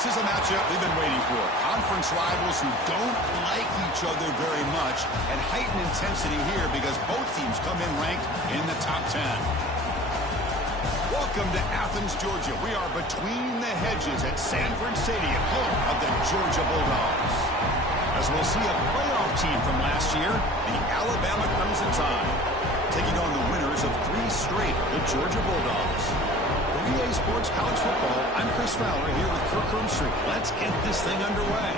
This is a matchup we've been waiting for. Conference rivals who don't like each other very much, and heightened intensity here because both teams come in ranked in the top 10. Welcome to Athens, Georgia. We are between the hedges at Sanford Stadium, home of the Georgia Bulldogs. As we'll see a playoff team from last year, the Alabama Crimson Tide, taking on the winners of 3 straight, the Georgia Bulldogs. For EA Sports College Football, I'm Chris Fowler here with Kirk Hermstreet. Let's get this thing underway.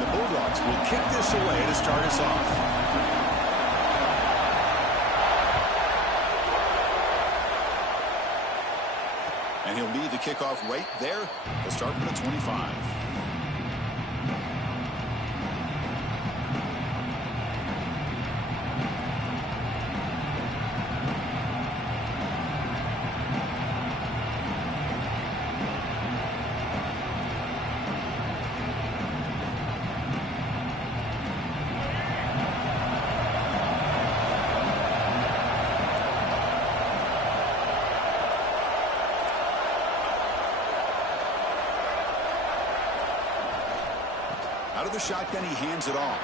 The Bulldogs will kick this away to start us off. And he'll lead the kickoff right there. He'll start from the 25. Out of the shotgun, he hands it off.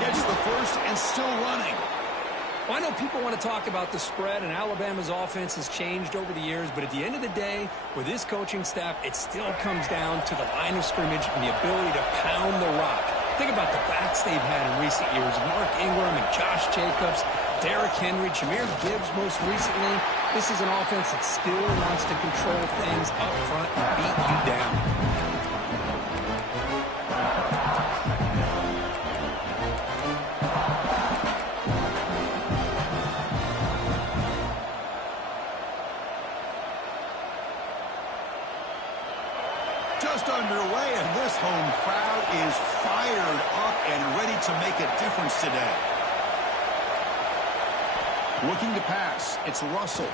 Gets the first and still running. Well, I know people want to talk about the spread, and Alabama's offense has changed over the years, but at the end of the day, with this coaching staff, it still comes down to the line of scrimmage and the ability to pound the rock. Think about the backs they've had in recent years. Mark Ingram and Josh Jacobs, Derrick Henry, Jahmyr Gibbs most recently. This is an offense that still wants to control things up front and beat you down. Just underway, and this home crowd is fired up and ready to make a difference today. Looking to pass, it's Russell.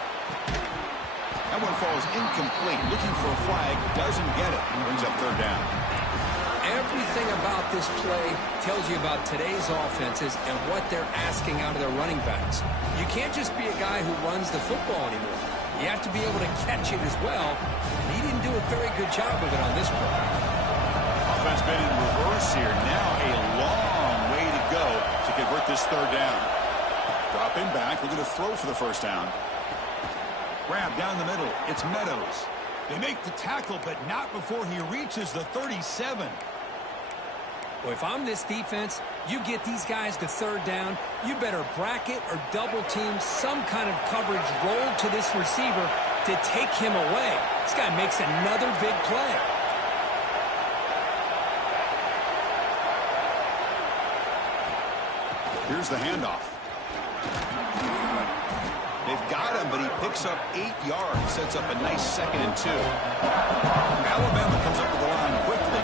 That one falls incomplete. Looking for a flag, doesn't get it. Brings up third down. Everything about this play tells you about today's offenses and what they're asking out of their running backs. You can't just be a guy who runs the football anymore. You have to be able to catch it as well, and he didn't do a very good job of it on this play. Offense been in reverse here. Now a long way to go to convert this third down. Dropping back, looking to throw for the first down. Grab down the middle. It's Meadows. They make the tackle, but not before he reaches the 37. Well, if I'm this defense, you get these guys to third down, you better bracket or double team some kind of coverage roll to this receiver to take him away. This guy makes another big play. Here's the handoff. They've got him, but he picks up 8 yards, sets up a nice 2nd and 2. Alabama comes up with the line quickly.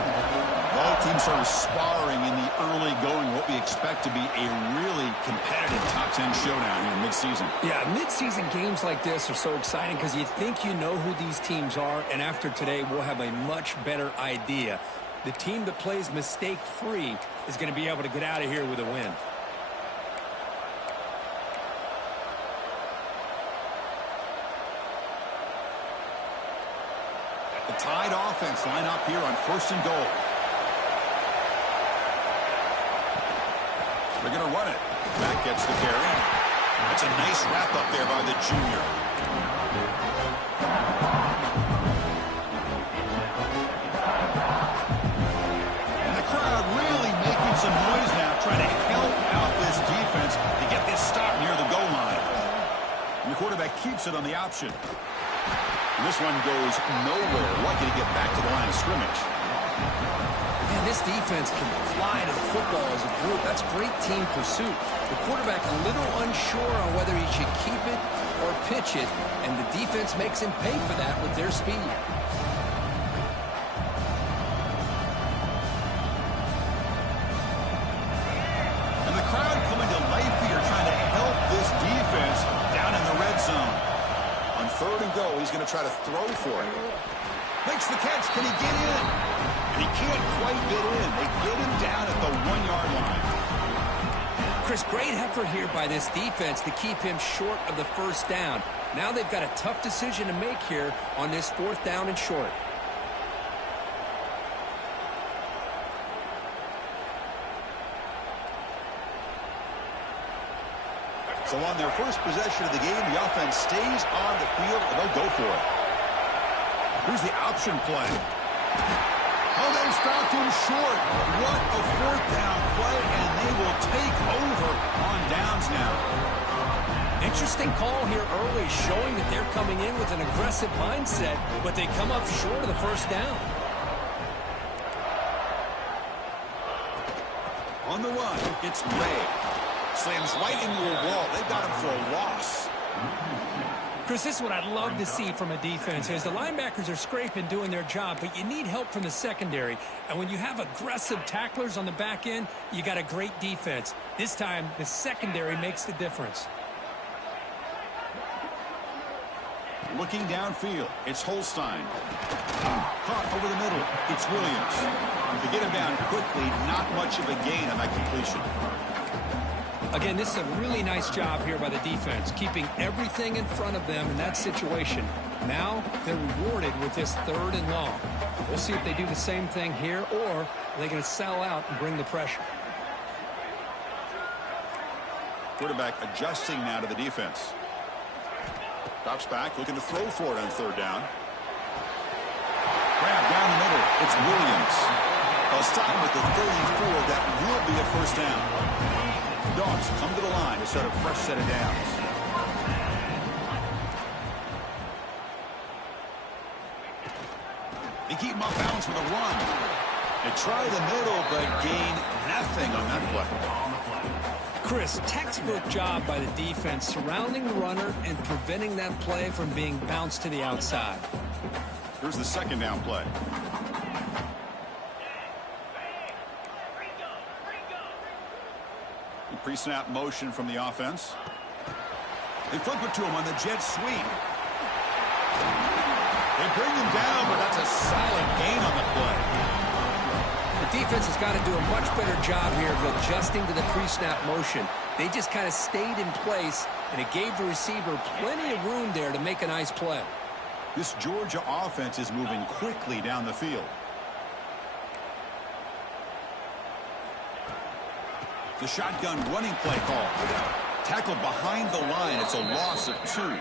Both teams sort of sparring in the early going, what we expect to be a really competitive top 10 showdown here in midseason. Yeah, midseason games like this are so exciting because you think you know who these teams are, and after today, we'll have a much better idea. The team that plays mistake-free is going to be able to get out of here with a win. The Tide offense line up here on 1st and goal. They're going to run it. Back gets the carry. That's a nice wrap up there by the junior. And the crowd really making some noise now, trying to help out this defense to get this stop near the goal line. And the quarterback keeps it on the option. And this one goes nowhere. Lucky to get back to the line of scrimmage. Man, this defense can fly to the football as a group. That's great team pursuit. The quarterback a little unsure on whether he should keep it or pitch it, and the defense makes him pay for that with their speed. And the crowd coming to life here, trying to help this defense down in the red zone. On 3rd and and go. He's going to try to throw for it. Makes the catch. Can he get in? And he can't quite get in. They get him down at the 1-yard line. Chris, great effort here by this defense to keep him short of the first down. Now they've got a tough decision to make here on this 4th down and short. So on their first possession of the game, the offense stays on the field, and they'll go for it. Here's the option play. Oh, they stopped him short. What a 4th down play, and they will take over on downs now. Interesting call here early, showing that they're coming in with an aggressive mindset, but they come up short of the first down. On the run, it's Ray. Slams right into a wall. They got him for a loss. Chris, this is what I'd love to see from a defense. As the linebackers are scraping, doing their job, but you need help from the secondary. And when you have aggressive tacklers on the back end, you got a great defense. This time, the secondary makes the difference. Looking downfield, it's Holstein. Caught over the middle, it's Williams. To get him down quickly, not much of a gain on that completion. Again, this is a really nice job here by the defense, keeping everything in front of them in that situation. Now they're rewarded with this 3rd and long. We'll see if they do the same thing here, or are they going to sell out and bring the pressure. Quarterback adjusting now to the defense. Drops back, looking to throw for it on 3rd down. Grab down the middle, it's Williams. They'll stop him at the 34. That will be a 1st down. Dogs come to the line to start a fresh set of downs. They keep him off balance with a run. They try the middle, but gain nothing on that play. Chris, textbook job by the defense surrounding the runner and preventing that play from being bounced to the outside. Here's the 2nd down play. Pre-snap motion from the offense. They flip it to him on the jet sweep. They bring him down, but that's a solid gain on the play. The defense has got to do a much better job here of adjusting to the pre-snap motion. They just kind of stayed in place, and it gave the receiver plenty of room there to make a nice play. This Georgia offense is moving quickly down the field. The shotgun running play call. Tackled behind the line. It's a loss of 2.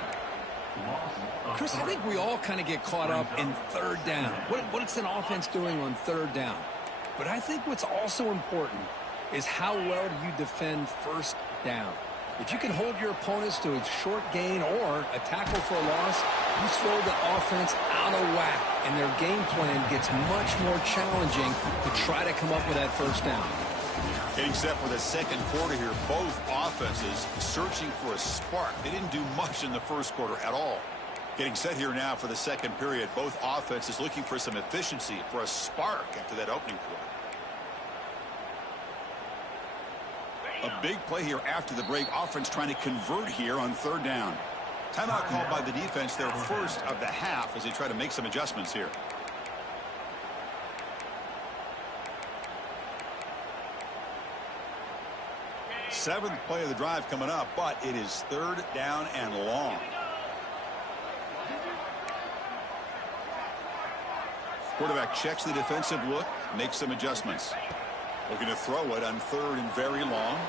Chris, I think we all kind of get caught up in 3rd down. What's an offense doing on 3rd down? But I think what's also important is how well do you defend 1st down. If you can hold your opponents to a short gain or a tackle for a loss, you throw the offense out of whack, and their game plan gets much more challenging to try to come up with that 1st down. Getting set for the 2nd quarter here. Both offenses searching for a spark. They didn't do much in the 1st quarter at all. Getting set here now for the 2nd period. Both offenses looking for some efficiency, for a spark after that opening quarter. A big play here after the break. Offense trying to convert here on 3rd down. Timeout called by the defense, their first of the half, as they try to make some adjustments here. Seventh play of the drive coming up, but it is 3rd down and long. Quarterback checks the defensive look, makes some adjustments. Looking to throw it on 3rd and very long.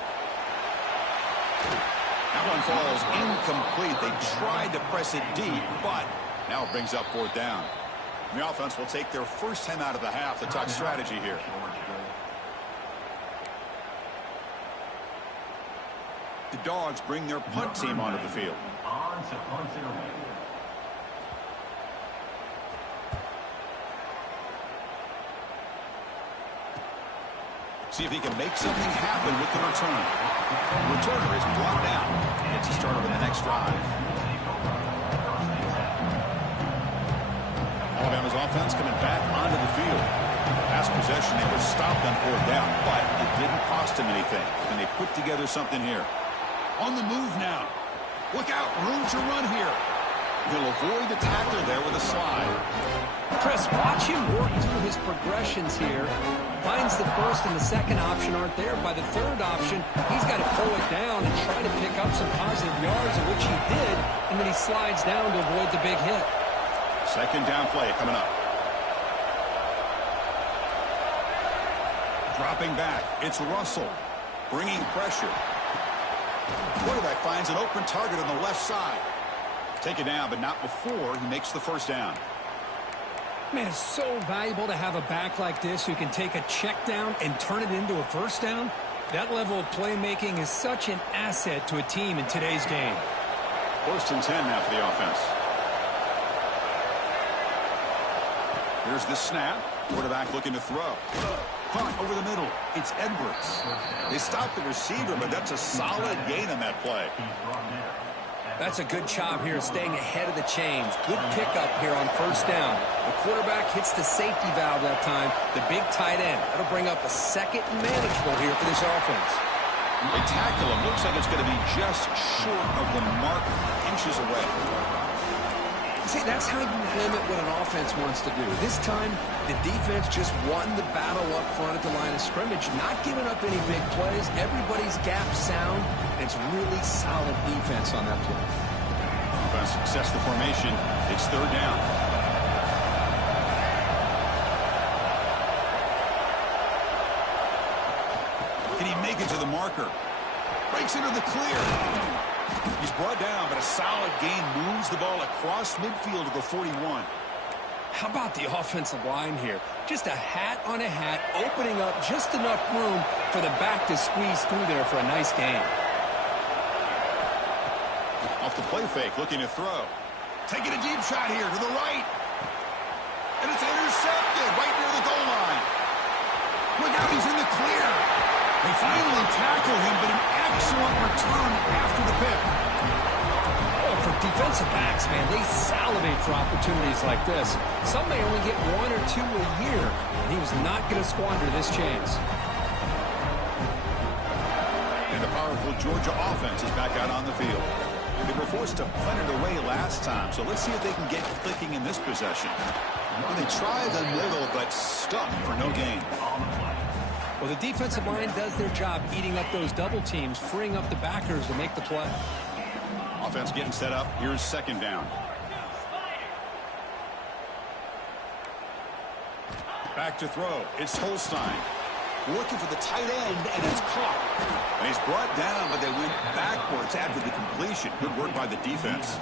That one falls incomplete. They tried to press it deep, but now it brings up 4th down. The offense will take their first time out of the half to talk strategy here. The Dogs bring their punt team onto the field. See if he can make something happen with the return. The returner is brought down. It's a start over the next drive. Alabama's offense coming back onto the field. Last possession, they were stopped on 4th down, but it didn't cost them anything. And they put together something here. On the move now. Look out, room to run here. He'll avoid the tackler there with a slide. Chris, watch him work through his progressions here. Finds the first and the second option aren't there. By the third option, he's got to pull it down and try to pick up some positive yards, of which he did, and then he slides down to avoid the big hit. Second down play coming up. Dropping back, it's Russell, bringing pressure. Quarterback finds an open target on the left side. Take it down, but not before he makes the first down. Man, it's so valuable to have a back like this who can take a check down and turn it into a first down. That level of playmaking is such an asset to a team in today's game. First and 10 now for the offense. Here's the snap. Quarterback looking to throw. Punt over the middle. It's Edwards. They stopped the receiver, but that's a solid gain on that play. That's a good job here staying ahead of the chains. Good pickup here on first down. The quarterback hits the safety valve that time. The big tight end. That'll bring up a second and manageable here for this offense. They tackle him. Looks like it's going to be just short of the mark, inches away. See, that's how you limit what an offense wants to do. This time, the defense just won the battle up front at the line of scrimmage, not giving up any big plays. Everybody's gap sound. It's really solid defense on that play. Offense success the formation. It's third down. Can he make it to the marker? Breaks into the clear. He's brought down, but a solid gain moves the ball across midfield to the 41. How about the offensive line here? Just a hat on a hat, opening up just enough room for the back to squeeze through there for a nice gain. Off the play fake, looking to throw. Taking a deep shot here to the right. And it's intercepted right near the goal line. Look out, he's in the clear. They finally tackle him, but an excellent return after the pick. Oh, for defensive backs, man, they salivate for opportunities like this. Some may only get one or two a year, and he was not going to squander this chance. And the powerful Georgia offense is back out on the field. They were forced to punt it away last time, so let's see if they can get clicking in this possession. Well, they tried the middle, but stuck for no gain. Well, the defensive line does their job eating up those double teams, freeing up the backers to make the play. Offense getting set up. Here's second down. Back to throw. It's Holstein. Looking for the tight end, and it's caught. And he's brought down, but they went backwards after the completion. Good work by the defense.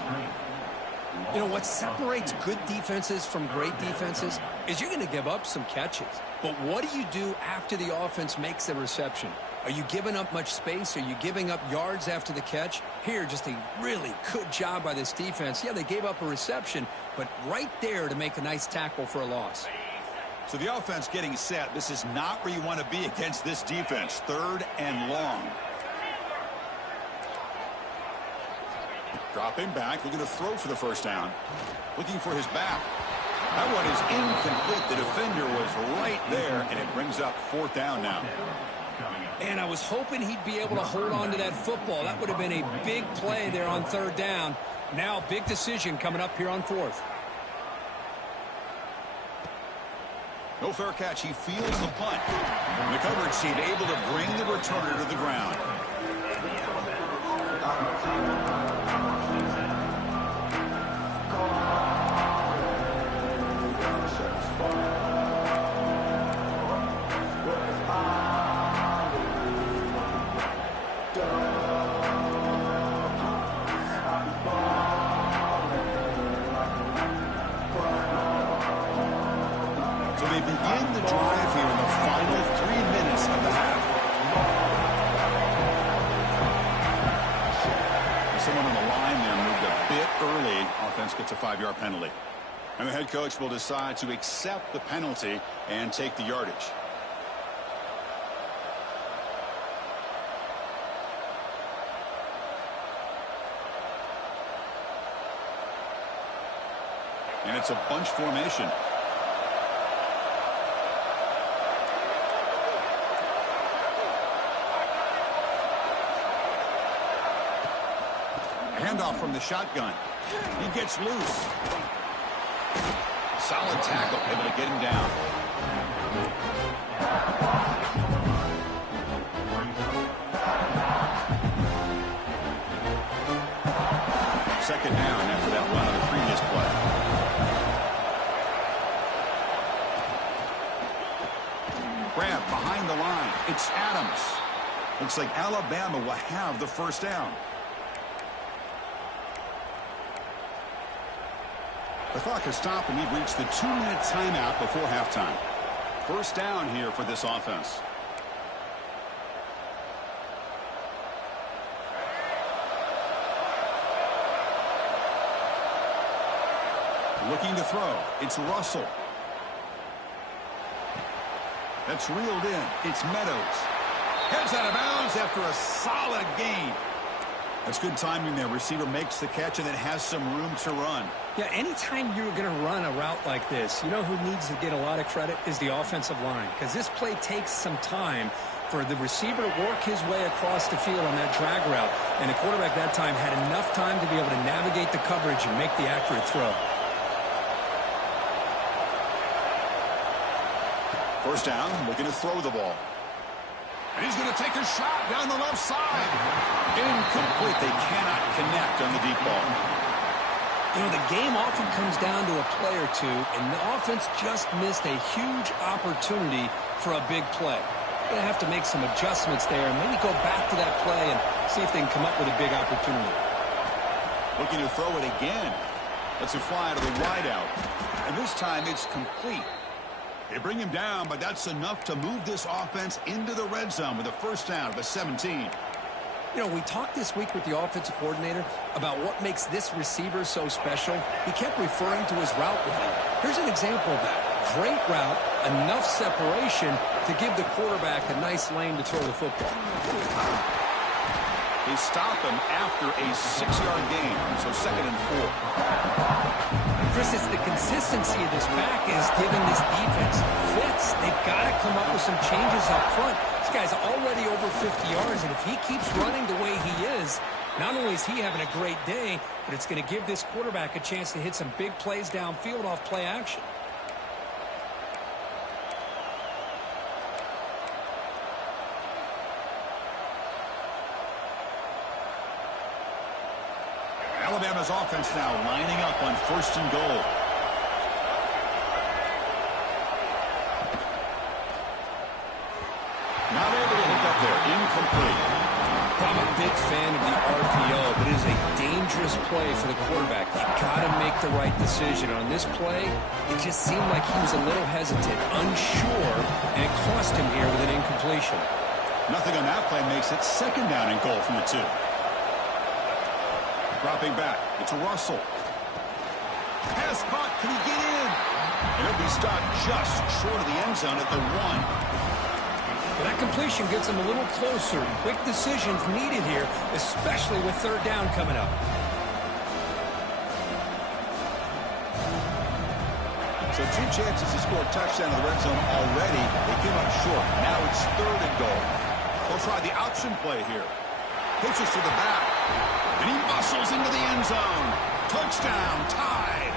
You know, what separates good defenses from great defenses is you're going to give up some catches. But what do you do after the offense makes the reception? Are you giving up much space? Are you giving up yards after the catch? Here, just a really good job by this defense. Yeah, they gave up a reception, but right there to make a nice tackle for a loss. So the offense getting set. This is not where you want to be against this defense. Third and long. Dropping back, looking to throw for the first down. Looking for his back. That one is incomplete. The defender was right there, and it brings up fourth down now. And I was hoping he'd be able to hold on to that football. That would have been a big play there on third down. Now, big decision coming up here on fourth. No fair catch. He feels the punt. And the coverage team able to bring the returner to the ground. So they begin the drive here in the final 3 minutes of the half. Someone on the line there moved a bit early. Offense gets a 5-yard penalty. And the head coach will decide to accept the penalty and take the yardage. And it's a bunch formation. Handoff from the shotgun. He gets loose. Solid tackle, able to get him down. Second down after that run on the previous play. Grab behind the line. It's Adams. Looks like Alabama will have the first down. The clock has stopped, and we've reached the 2-minute timeout before halftime. First down here for this offense. Looking to throw. It's Russell. That's reeled in. It's Meadows. Heads out of bounds after a solid gain. That's good timing there. Receiver makes the catch and then has some room to run. Yeah, anytime you're going to run a route like this, you know who needs to get a lot of credit is the offensive line, because this play takes some time for the receiver to work his way across the field on that drag route, and the quarterback that time had enough time to be able to navigate the coverage and make the accurate throw. First down, looking to throw the ball. And he's going to take a shot down the left side. Incomplete. They cannot connect on the deep ball. You know, the game often comes down to a play or two, and the offense just missed a huge opportunity for a big play. They're going to have to make some adjustments there and maybe go back to that play and see if they can come up with a big opportunity. Looking to throw it again. Lets it fly to the wide out. And this time it's complete. They bring him down, but that's enough to move this offense into the red zone with a first down at the 17. You know, we talked this week with the offensive coordinator about what makes this receiver so special. He kept referring to his route running. Here's an example of that. Great route, enough separation to give the quarterback a nice lane to throw the football. They stop him after a 6-yard gain, so 2nd and 4. Chris, it's the consistency of this back is giving this defense fits. They've got to come up with some changes up front. This guy's already over 50 yards, and if he keeps running the way he is, not only is he having a great day, but it's going to give this quarterback a chance to hit some big plays downfield off play action. Alabama's offense now lining up on 1st and goal. Not able to hook up there. Incomplete. I'm a big fan of the RPO, but it is a dangerous play for the quarterback. You've got to make the right decision. On this play, it just seemed like he was a little hesitant, unsure, and it cost him here with an incompletion. Nothing on that play makes it 2nd down and goal from the 2. Dropping back. It's Russell. Pass caught. Can he get in? And he'll be stopped just short of the end zone at the 1. But that completion gets him a little closer. Quick decisions needed here, especially with 3rd down coming up. So 2 chances to score a touchdown in the red zone already. They came up short. Now it's 3rd and goal. They'll try the option play here. Pitches to the back. And he muscles into the end zone. Touchdown, tied.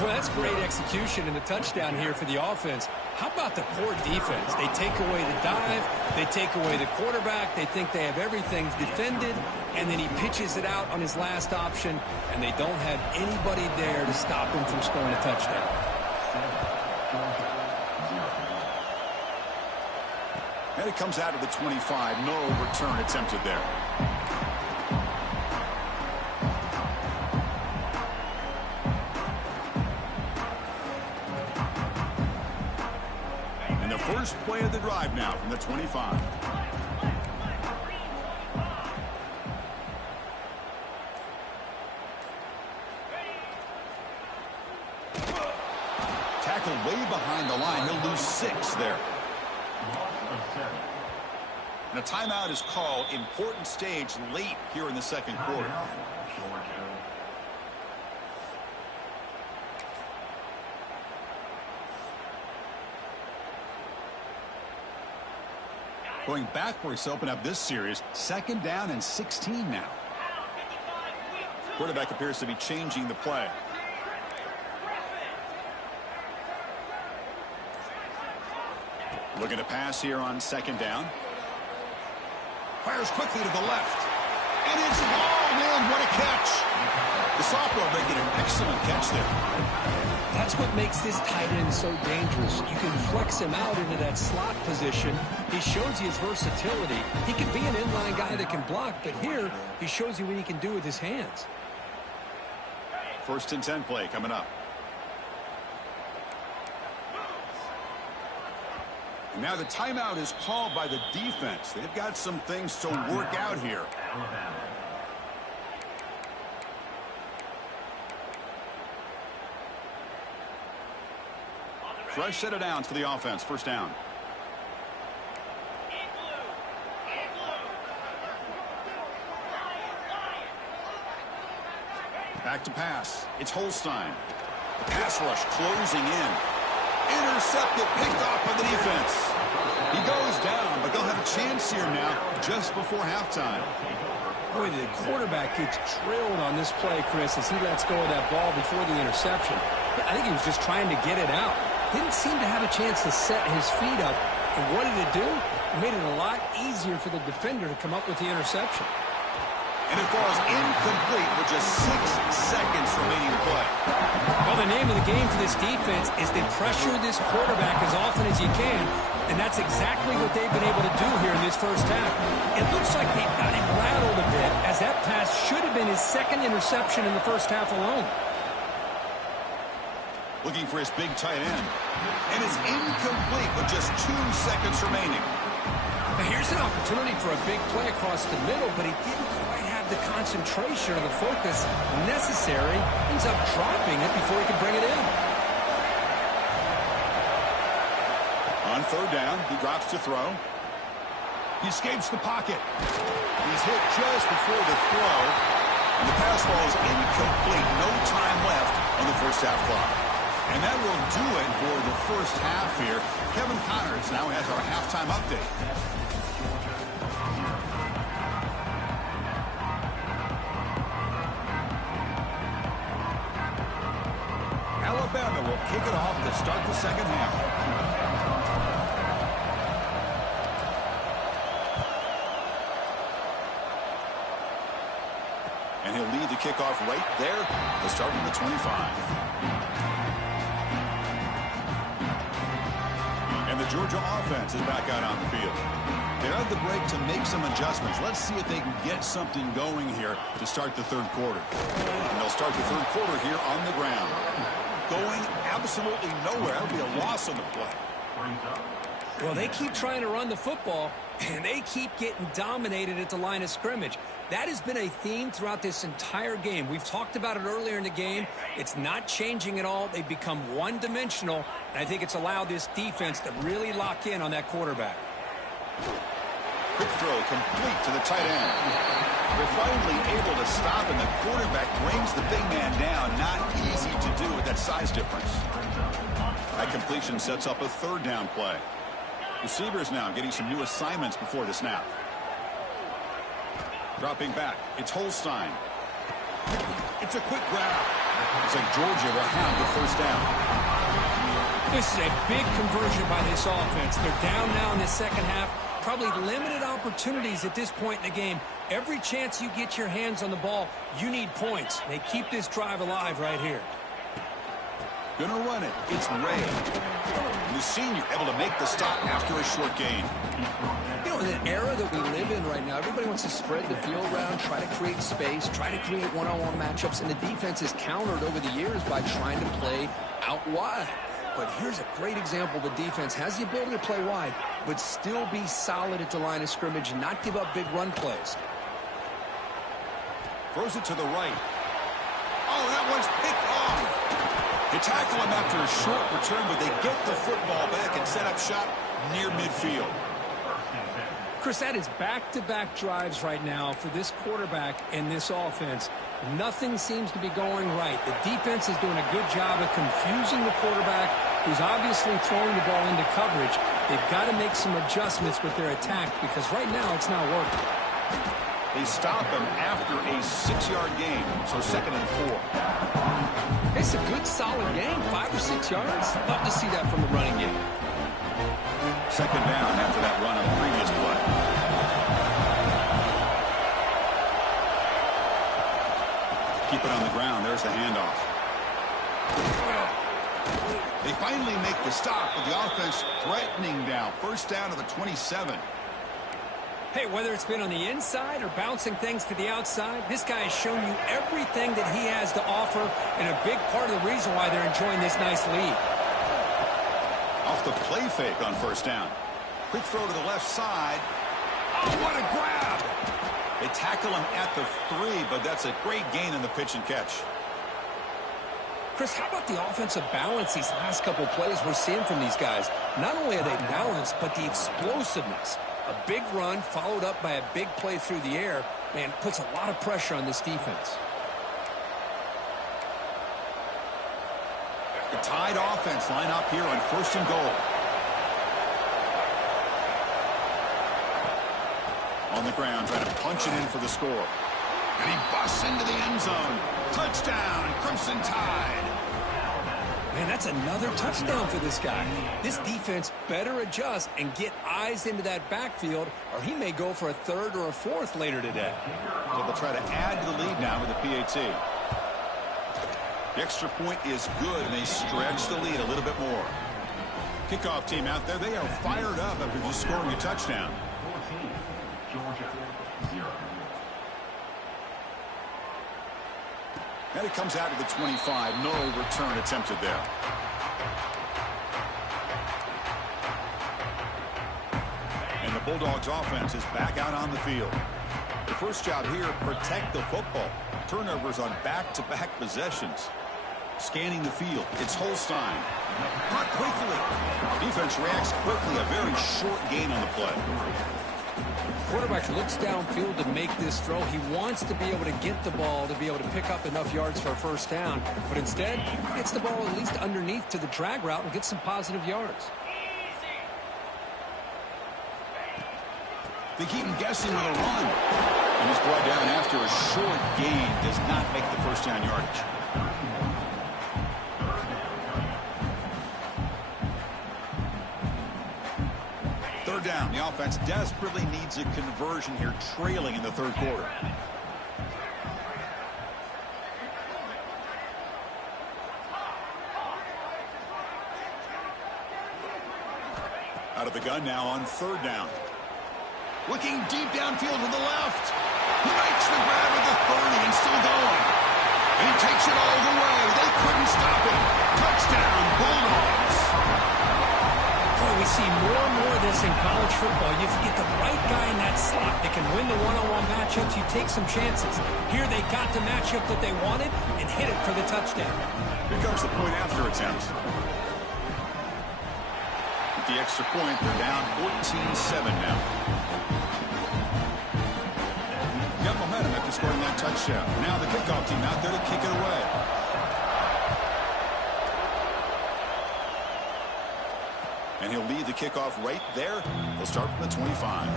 Well, that's great execution and the touchdown here for the offense. How about the poor defense? They take away the dive. They take away the quarterback. They think they have everything defended. And then he pitches it out on his last option. And they don't have anybody there to stop him from scoring a touchdown. And it comes out of the 25. No return attempted there. And the first play of the drive now from the 25. Tackled way behind the line. He'll lose 6 there. And a timeout is called. Important stage late here in the 2nd quarter. Going backwards to open up this series. 2nd down and 16 now. Quarterback appears to be changing the play. Looking to pass here on second down. Fires quickly to the left. And it's long in. What a catch. The sophomore making an excellent catch there. That's what makes this tight end so dangerous. You can flex him out into that slot position. He shows you his versatility. He can be an inline guy that can block, but here he shows you what he can do with his hands. 1st and 10 play coming up. And now the timeout is called by the defense. They've got some things to work out here. Fresh set of downs for the offense. 1st down. Back to pass. It's Holstein. The pass rush closing in. Intercepted, picked off by the defense. He goes down, but they'll have a chance here now just before halftime. Boy, the quarterback gets drilled on this play, Chris, as he lets go of that ball before the interception. I think he was just trying to get it out. Didn't seem to have a chance to set his feet up. And what did it do? It made it a lot easier for the defender to come up with the interception. And it falls incomplete with just 6 seconds remaining to play. Well, the name of the game for this defense is to pressure this quarterback as often as you can, and that's exactly what they've been able to do here in this first half. It looks like they've got him rattled a bit, as that pass should have been his 2nd interception in the first half alone. Looking for his big tight end. And it's incomplete with just 2 seconds remaining. Now here's an opportunity for a big play across the middle, but he didn't quite have the concentration or the focus necessary. Ends up dropping it before he can bring it in. On 3rd down, he drops to throw. He escapes the pocket. He's hit just before the throw. And the pass falls incomplete. No time left on the first half clock. And that will do it for the first half here. Kevin Connors now has our halftime update. Alabama will kick it off to start the second half. And he'll lead the kickoff right there to start with the 25. And the Georgia offense is back out on the field. They have the break to make some adjustments. Let's see if they can get something going here to start the 3rd quarter. And they'll start the 3rd quarter here on the ground. Going absolutely nowhere. That'll be a loss on the play. Well, they keep trying to run the football, and they keep getting dominated at the line of scrimmage. That has been a theme throughout this entire game. We've talked about it earlier in the game. It's not changing at all. They've become one-dimensional, and I think it's allowed this defense to really lock in on that quarterback. Quick throw complete to the tight end. They're finally able to stop, and the quarterback brings the big man down. Not easy to do with that size difference. That completion sets up a 3rd down play. Receivers now getting some new assignments before the snap. Dropping back, it's Holstein. It's a quick grab. Looks like Georgia will have the 1st down. This is a big conversion by this offense. They're down now in the second half. Probably limited opportunities at this point in the game. Every chance you get your hands on the ball, you need points. They keep this drive alive right here. Gonna run it. It's Ray. The senior able to make the stop after a short gain. You know, in an era that we live in right now, everybody wants to spread the field around, try to create space, try to create one-on-one matchups, and the defense is countered over the years by trying to play out wide. But here's a great example. The defense has the ability to play wide, but still be solid at the line of scrimmage and not give up big run plays. Throws it to the right. Oh, that one's picked off. They tackle him after a short return, but they get the football back and set up shop near midfield. Chris, that is back-to-back drives right now for this quarterback and this offense. Nothing seems to be going right. The defense is doing a good job of confusing the quarterback, who's obviously throwing the ball into coverage. They've got to make some adjustments with their attack because right now it's not working. They stop him after a 6-yard gain, so 2nd and 4. It's a good, solid game, 5 or 6 yards. Love to see that from the running game. 2nd down after that run on the previous play. Keep it on the ground. There's the handoff. They finally make the stop with the offense threatening down. 1st down to the 27. Hey, whether it's been on the inside or bouncing things to the outside, this guy has shown you everything that he has to offer, and a big part of the reason why they're enjoying this nice lead. Off the play fake on 1st down. Quick throw to the left side. Oh, what a grab! They tackle him at the 3, but that's a great gain in the pitch and catch. Chris, how about the offensive balance these last couple of plays we're seeing from these guys? Not only are they balanced, but the explosiveness. A big run followed up by a big play through the air, man, puts a lot of pressure on this defense. The tied offense line up here on 1st and goal. On the ground, trying to punch it in for the score. And he busts into the end zone. Touchdown, Crimson Tide. Man, that's another touchdown for this guy. This defense better adjust and get eyes into that backfield, or he may go for a 3rd or a 4th later today. So they'll try to add to the lead now with the PAT. The extra point is good, and they stretch the lead a little bit more. Kickoff team out there, they are fired up after just scoring a touchdown. 14, Georgia 0. And it comes out to the 25. No return attempted there. And the Bulldogs offense is back out on the field. The first job here, protect the football. Turnovers on back-to-back possessions. Scanning the field. It's Holstein. Caught quickly. Defense reacts quickly. A very short gain on the play. Quarterback looks downfield to make this throw. He wants to be able to get the ball to be able to pick up enough yards for a 1st down. But instead, he gets the ball at least underneath to the drag route and gets some positive yards. They keep him guessing with a run. And he's brought down after a short gain. Does not make the 1st down yardage. Down. The offense desperately needs a conversion here, trailing in the 3rd quarter. Out of the gun now on 3rd down. Looking deep downfield to the left. He makes the grab at the 30 and still going. And he takes it all the way. They couldn't stop him. Touchdown, Bulldogs. We see more and more of this in college football. If you get the right guy in that slot that can win the one-on-one matchups, you take some chances. Here they got the matchup that they wanted and hit it for the touchdown. Here comes the point after attempt. With the extra point, they're down 14-7 now. Got momentum after scoring that touchdown. Now the kickoff team out there to kick it away. And he'll lead the kickoff right there. They'll start from the 25.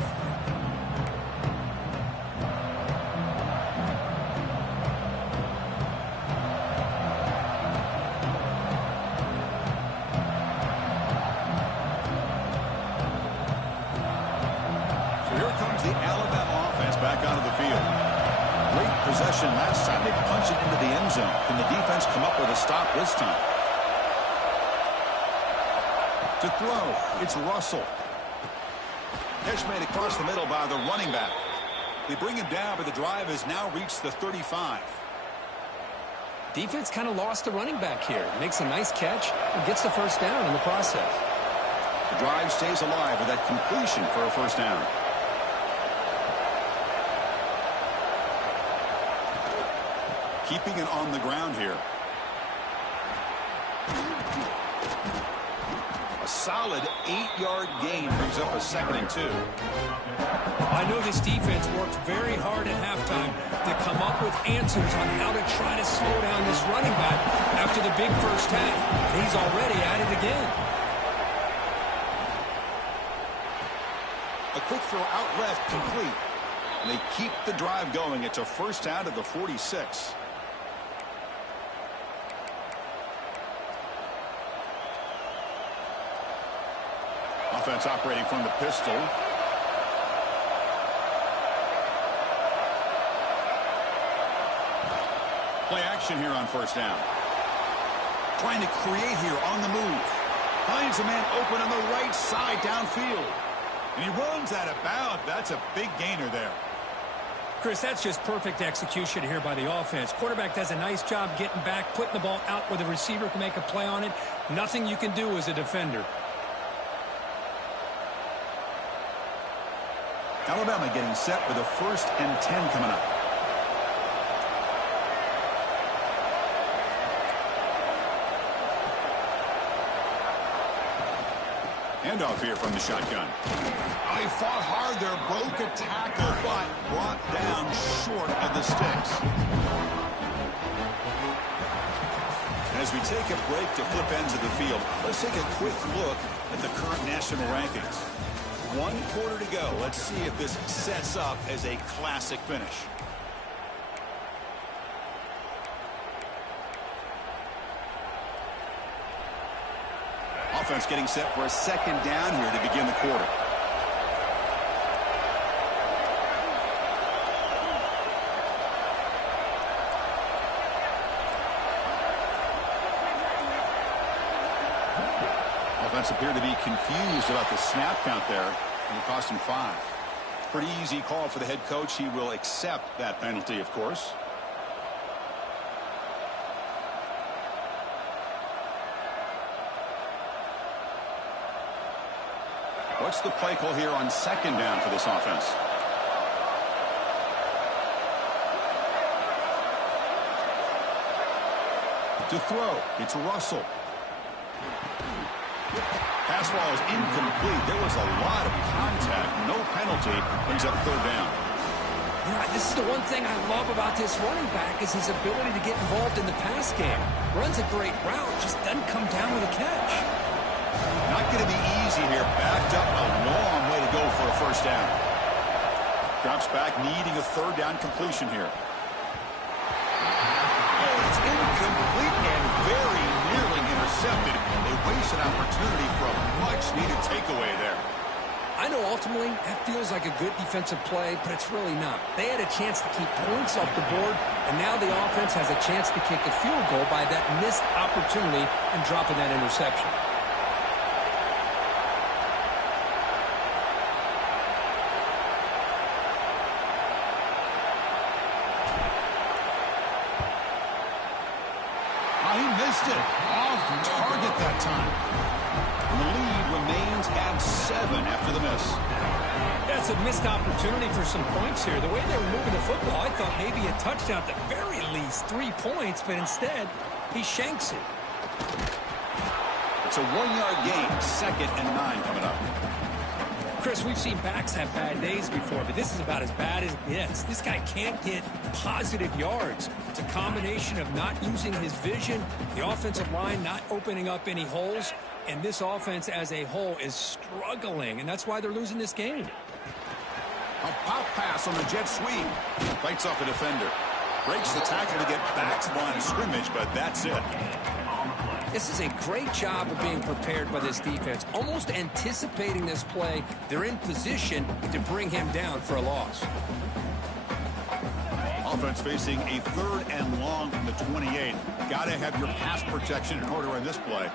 So here comes the Alabama offense back onto the field. Great possession last time. They punch it into the end zone. Can the defense come up with a stop this time? To throw, it's Russell. Catch made across the middle by the running back. They bring him down, but the drive has now reached the 35. Defense kind of lost the running back here. Makes a nice catch and gets the 1st down in the process. The drive stays alive with that completion for a 1st down. Keeping it on the ground here. Solid 8-yard gain brings up a 2nd and 2. I know this defense worked very hard at halftime to come up with answers on how to try to slow down this running back after the big 1st half. He's already at it again. A quick throw out left, complete. And they keep the drive going. It's a first down to the 46. Offense operating from the pistol. Play action here on first down. Trying to create here on the move. Finds a man open on the right side downfield. And he runs out of bounds. That's a big gainer there. Chris, that's just perfect execution here by the offense. Quarterback does a nice job getting back, putting the ball out where the receiver can make a play on it. Nothing you can do as a defender. Alabama getting set with a 1st and 10 coming up. Handoff here from the shotgun. Oh, he fought hard there, broke a tackle, but brought down short of the sticks. As we take a break to flip ends of the field, let's take a quick look at the current national rankings. 1 quarter to go. Let's see if this sets up as a classic finish. Offense getting set for a 2nd down here to begin the quarter. Offense appeared to be confused about the snap count there, and it cost him 5. Pretty easy call for the head coach. He will accept that penalty, of course. What's the play call here on 2nd down for this offense? To throw, it's Russell. Pass ball is incomplete. There was a lot of contact. No penalty. Brings up 3rd down. You know, this is the one thing I love about this running back is his ability to get involved in the pass game. Runs a great route, just doesn't come down with a catch. Not going to be easy here. Backed up a long way to go for a 1st down. Drops back, needing a 3rd down completion here. Oh, it's incomplete and very nearly intercepted. They waste an opportunity for a much-needed takeaway there. I know ultimately that feels like a good defensive play, but it's really not. They had a chance to keep points off the board, and now the offense has a chance to kick a field goal by that missed opportunity and dropping that interception. He missed it. Off target that time. And the lead remains at 7 after the miss. That's a missed opportunity for some points here. The way they were moving the football, I thought maybe a touchdown, at the very least 3 points, but instead, he shanks it. It's a 1-yard gain, 2nd and 9 coming up. Chris, we've seen backs have bad days before, but this is about as bad as it gets. This guy can't get positive yards. It's a combination of not using his vision, the offensive line not opening up any holes, and this offense as a whole is struggling, and that's why they're losing this game. A pop pass on the jet sweep. Fights off a defender. Breaks the tackle to get back to the line of scrimmage, but that's it. This is a great job of being prepared by this defense, almost anticipating this play. They're in position to bring him down for a loss. Offense facing a 3rd and long from the 28. Got to have your pass protection in order in this play.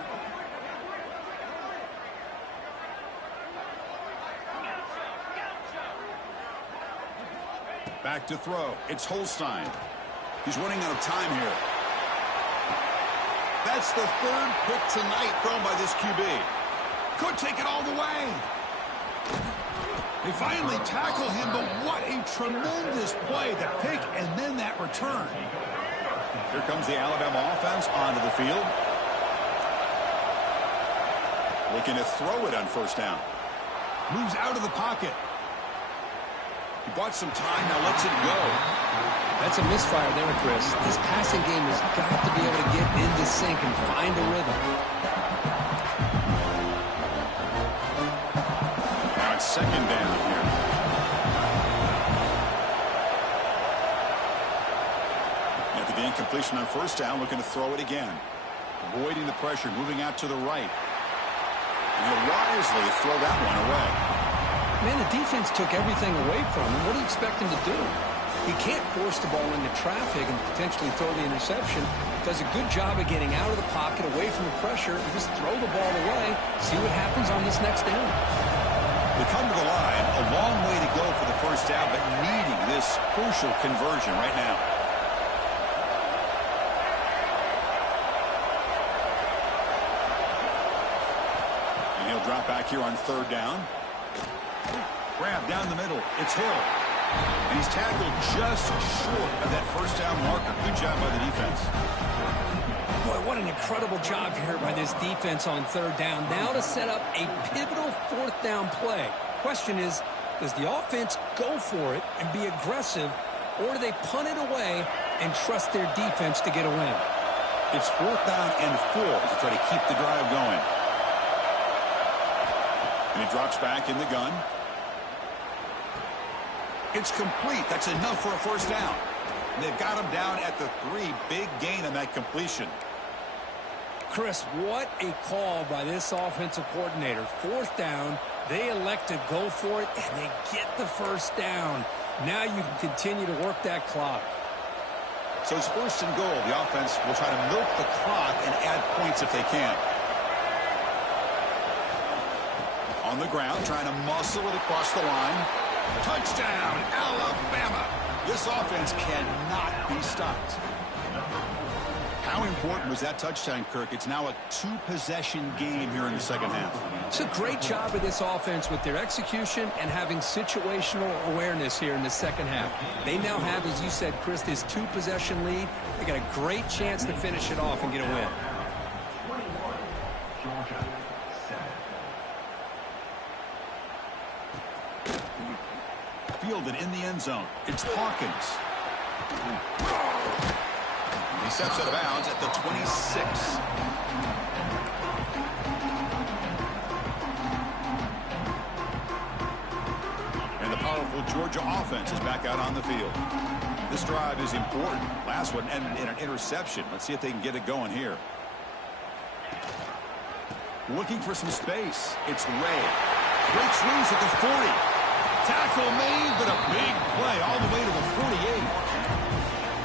Back to throw. It's Holstein. He's running out of time here. That's the 3rd pick tonight thrown by this QB. Could take it all the way. They finally tackle him, but what a tremendous play. The pick and then that return. Here comes the Alabama offense onto the field. Looking to throw it on 1st down. Moves out of the pocket. He bought some time, now lets it go. That's a misfire there, Chris. This passing game has got to be able to get into sync and find a rhythm. Now it's 2nd down here. completion on first down, looking to throw it again. Avoiding the pressure, moving out to the right. And he'll wisely throw that one away. Man, the defense took everything away from him. What do you expect him to do? He can't force the ball into traffic and potentially throw the interception. Does a good job of getting out of the pocket, away from the pressure, and just throw the ball away. See what happens on this next down. They come to the line, a long way to go for the first down, but needing this crucial conversion right now. And he'll drop back here on third down. Grab down the middle. It's Hill. And he's tackled just short of that first down marker. Good job by the defense. Boy, what an incredible job here by this defense on third down. Now to set up a pivotal fourth down play. Question is, does the offense go for it and be aggressive, or do they punt it away and trust their defense to get a win? It's fourth down and 4 to try to keep the drive going. And he drops back in the gun. It's complete. That's enough for a first down. And they've got him down at the 3. Big gain on that completion. Chris, what a call by this offensive coordinator. Fourth down, they elect to go for it, and they get the first down. Now you can continue to work that clock. So it's first and goal. The offense will try to milk the clock and add points if they can. On the ground, trying to muscle it across the line. Touchdown, Alabama. This offense cannot be stopped. How important was that touchdown, Kirk? It's now a 2-possession game here in the second half. It's a great job of this offense with their execution and having situational awareness here in the second half. They now have, as you said, Chris, this 2-possession lead. They got a great chance to finish it off and get a win. 21, Georgia 7. Fielded in the end zone. It's Hawkins. He steps out of bounds at the 26. And the powerful Georgia offense is back out on the field. This drive is important. Last one ended in an interception. Let's see if they can get it going here. Looking for some space. It's Ray. Breaks loose at the 40. Tackle made, but a big play all the way to the 48.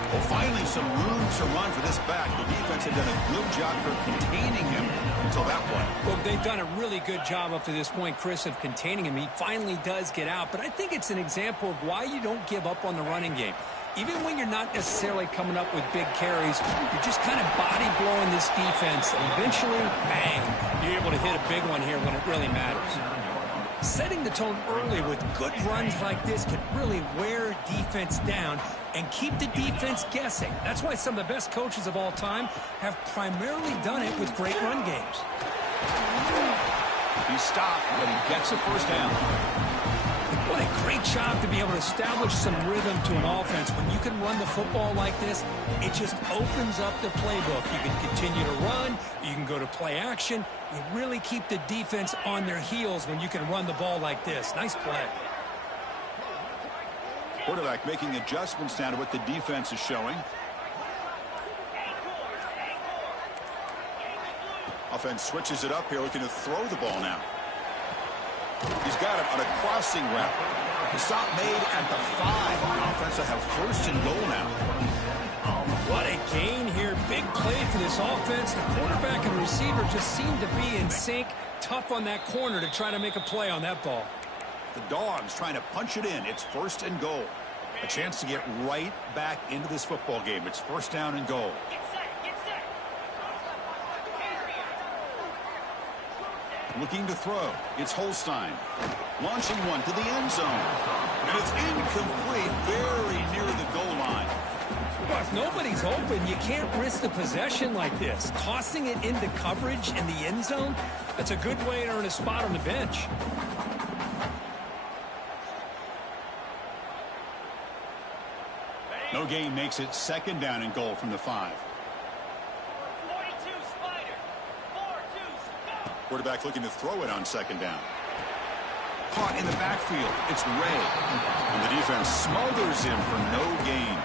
Well, finally some room to run for this back. The defense had done a good job for containing him until that point. Well, they've done a really good job up to this point, Chris, of containing him. He finally does get out, but I think it's an example of why you don't give up on the running game. Even when you're not necessarily coming up with big carries, you're just kind of body blowing this defense, and eventually, bang, you're able to hit a big one here when it really matters. Setting the tone early with good runs like this can really wear defense down and keep the defense guessing. That's why some of the best coaches of all time have primarily done it with great run games. He stopped, but he gets a first down. What a great job to be able to establish some rhythm to an offense. When you can run the football like this, it just opens up the playbook. You can continue to run. You can go to play action. You really keep the defense on their heels when you can run the ball like this. Nice play. Quarterback making adjustments down to what the defense is showing. Offense switches it up here, looking to throw the ball now. He's got it on a crossing route. The stop made at the 5. The offense will have first and goal now. What a gain here. Big play for this offense. The quarterback and receiver just seem to be in sync. Tough on that corner to try to make a play on that ball. The Dogs trying to punch it in. It's first and goal. A chance to get right back into this football game. It's first down and goal. Looking to throw. It's Holstein. Launching one to the end zone. And it's incomplete, very near the goal line. Well, if nobody's open, you can't risk the possession like this. Tossing it into coverage in the end zone, that's a good way to earn a spot on the bench. No gain makes it second down and goal from the 5. Quarterback looking to throw it on second down. Caught in the backfield. It's Ray. And the defense smothers him for no gain.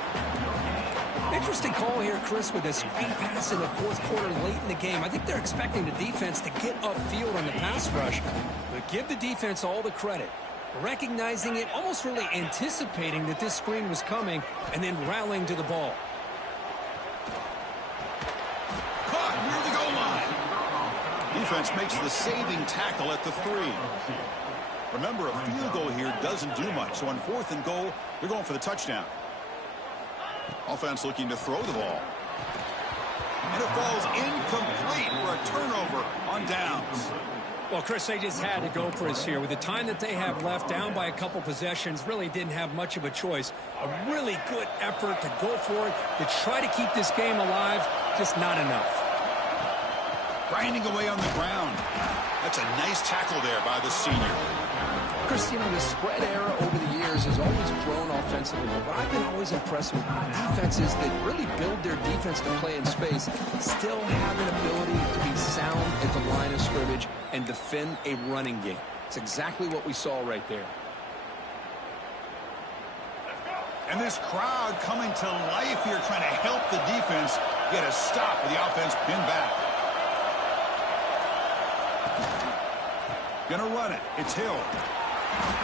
They Interesting call here, Chris, with a screen pass in the fourth quarter late in the game. I think they're expecting the defense to get upfield on the pass rush, but give the defense all the credit. Recognizing it, almost really anticipating that this screen was coming, and then rallying to the ball. Caught near the goal line. Defense makes the saving tackle at the 3. Remember, a field goal here doesn't do much, so on 4th and goal, they're going for the touchdown. Offense looking to throw the ball. And it falls incomplete for a turnover on downs. Well, Chris, they just had to go for us here. With the time that they have left, down by a couple possessions, really didn't have much of a choice. A really good effort to go for it, to try to keep this game alive, just not enough. Grinding away on the ground. That's a nice tackle there by the senior. Chris, you know, the spread era over the years has always grown offensively, but I've been always impressed with defenses that really build their defense to play in space, still have an ability to be sound at the line of scrimmage and defend a running game. It's exactly what we saw right there. And this crowd coming to life here, trying to help the defense get a stop with the offense pinned back. Gonna run it. It's Hill.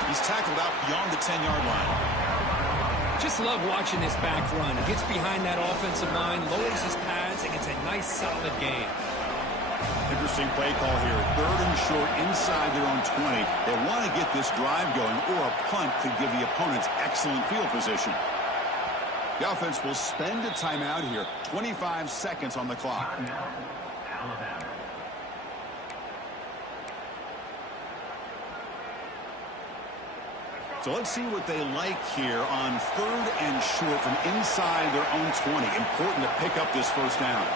He's tackled out beyond the 10-yard line. Just love watching this back run. He gets behind that offensive line, lowers his pads, and it's a nice, solid game. Interesting play call here. 3rd and short inside their own 20. They want to get this drive going, or a punt could give the opponents excellent field position. The offense will spend a timeout here. 25 seconds on the clock. Alabama. So let's see what they like here on 3rd and short from inside their own 20. Important to pick up this first down.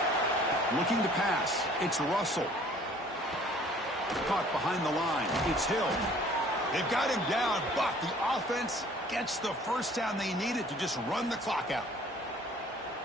Looking to pass. It's Russell. Caught behind the line. It's Hill. They've got him down, but the offense gets the first down they needed to just run the clock out.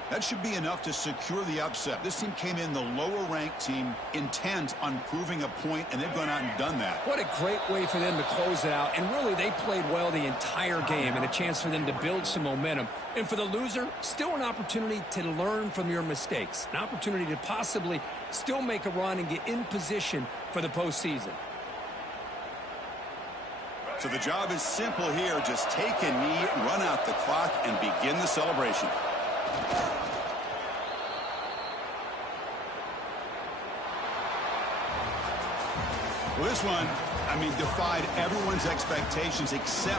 That should be enough to secure the upset. This team came in the lower-ranked team, intent on proving a point, and they've gone out and done that. What a great way for them to close it out. And really, they played well the entire game, and a chance for them to build some momentum. And for the loser, still an opportunity to learn from your mistakes. An opportunity to possibly still make a run and get in position for the postseason. So the job is simple here. Just take a knee, run out the clock, and begin the celebration. Well, this one, I mean, defied everyone's expectations except